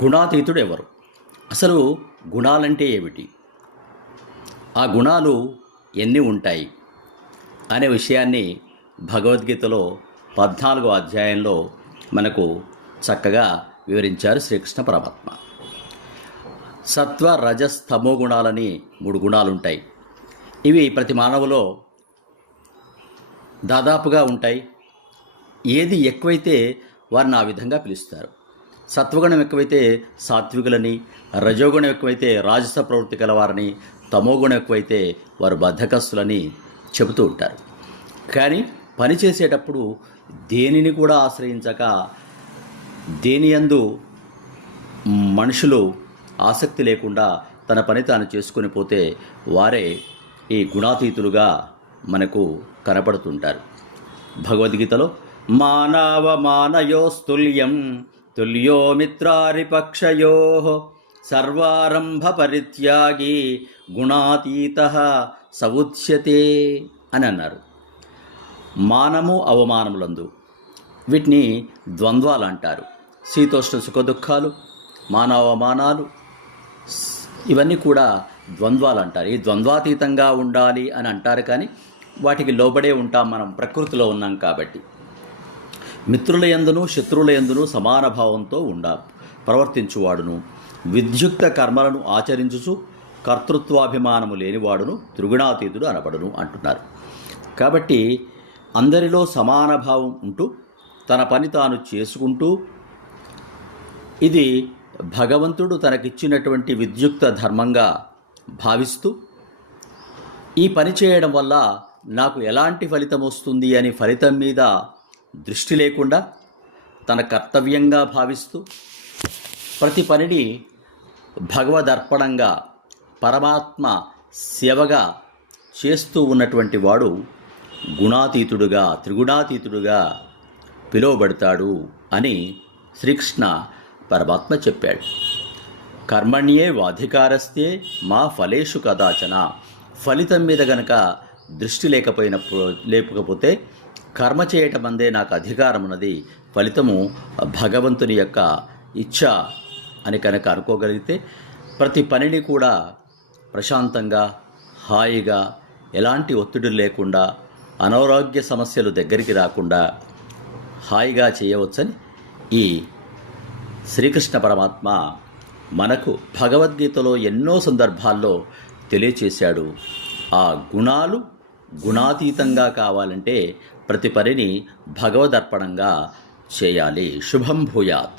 గుణాతీతుడు ఎవరు? అసలు గుణాలంటే ఏమిటి? ఆ గుణాలు ఎన్ని ఉంటాయి అనే విషయాన్ని భగవద్గీతలో 14వ అధ్యాయంలో మనకు చక్కగా వివరించారు శ్రీకృష్ణ పరమాత్మ. సత్వ రజస్ తమో గుణాలని 3 గుణాలు ఉంటాయి. ఇవి ప్రతి మానవులో దాదాపుగా ఉంటాయి. ఏది ఎక్కువైతే వారిని ఆ విధంగా పిలుస్తారు. సత్వగుణం ఎక్కువైతే సాత్వికులని, రజోగుణం ఎక్కువైతే రాజస ప్రవృత్తి కలవారని, తమోగుణం ఎక్కువైతే వారు బద్ధకస్తులని చెబుతూ ఉంటారు. కానీ పని చేసేటప్పుడు దేనిని కూడా ఆశ్రయించక దేనియందు మనుషులు ఆసక్తి లేకుండా తన పని తాను చేసుకొని పోతే వారే ఈ గుణాతీతులుగా మనకు కనపడుతుంటారు. భగవద్గీతలో మానవమానయోస్తుల్యం తుల్యో మిత్రారిపక్షయో సర్వారంభ పరిత్యాగి గుణాతీతః సవుచ్యతే అని అన్నారు. మానము అవమానములందు వీటిని ద్వంద్వాలు అంటారు. శీతోష్ణ సుఖదుఖాలు, మానవమానాలు ఇవన్నీ కూడా ద్వంద్వాలు అంటారు. ఈ ద్వంద్వాతీతంగా ఉండాలి అని అంటారు, కానీ వాటికి లోబడే ఉంటాం మనం, ప్రకృతిలో ఉన్నాం కాబట్టి. మిత్రుల యందును శత్రువుల యందును సమాన భావంతో ప్రవర్తించువాడును, విద్యుక్త కర్మలను ఆచరించుచు కర్తృత్వాభిమానము లేనివాడును త్రిగుణాతీతుడు అనబడును అంటున్నారు. కాబట్టి అందరిలో సమాన భావం ఉంటూ తన పని తాను చేసుకుంటూ, ఇది భగవంతుడు తనకిచ్చినటువంటి విద్యుక్త ధర్మంగా భావిస్తూ, ఈ పని చేయడం వల్ల నాకు ఎలాంటి ఫలితం వస్తుంది అని ఫలితం మీద దృష్టి లేకుండా తన కర్తవ్యంగా భావిస్తూ ప్రతి పనిని భగవదర్పణంగా పరమాత్మ సేవగా చేస్తూ ఉన్నటువంటి వాడు గుణాతీతుడుగా, త్రిగుణాతీతుడుగా పిలువబడతాడు అని శ్రీకృష్ణ పరమాత్మ చెప్పాడు. కర్మణ్యే వాధికారస్తే మా ఫలేషు కదాచన. ఫలితం మీద గనక దృష్టి లేకపోతే కర్మ చేయటం అందే నాకు అధికారం ఉన్నది, ఫలితము భగవంతుని యొక్క ఇచ్ఛ అని కనుక అనుకోగలిగితే ప్రతి పనిని కూడా ప్రశాంతంగా, హాయిగా, ఎలాంటి ఒత్తిడి లేకుండా, అనారోగ్య సమస్యలు దగ్గరికి రాకుండా హాయిగా చేయవచ్చని ఈ శ్రీకృష్ణ పరమాత్మ మనకు భగవద్గీతలో ఎన్నో సందర్భాల్లో తెలియచేశాడు. ఆ గుణాలు గుణాతీతంగా కావాలంటే ప్రతి పనిని భగవదర్పణంగా చేయాలి. శుభం భూయాత్.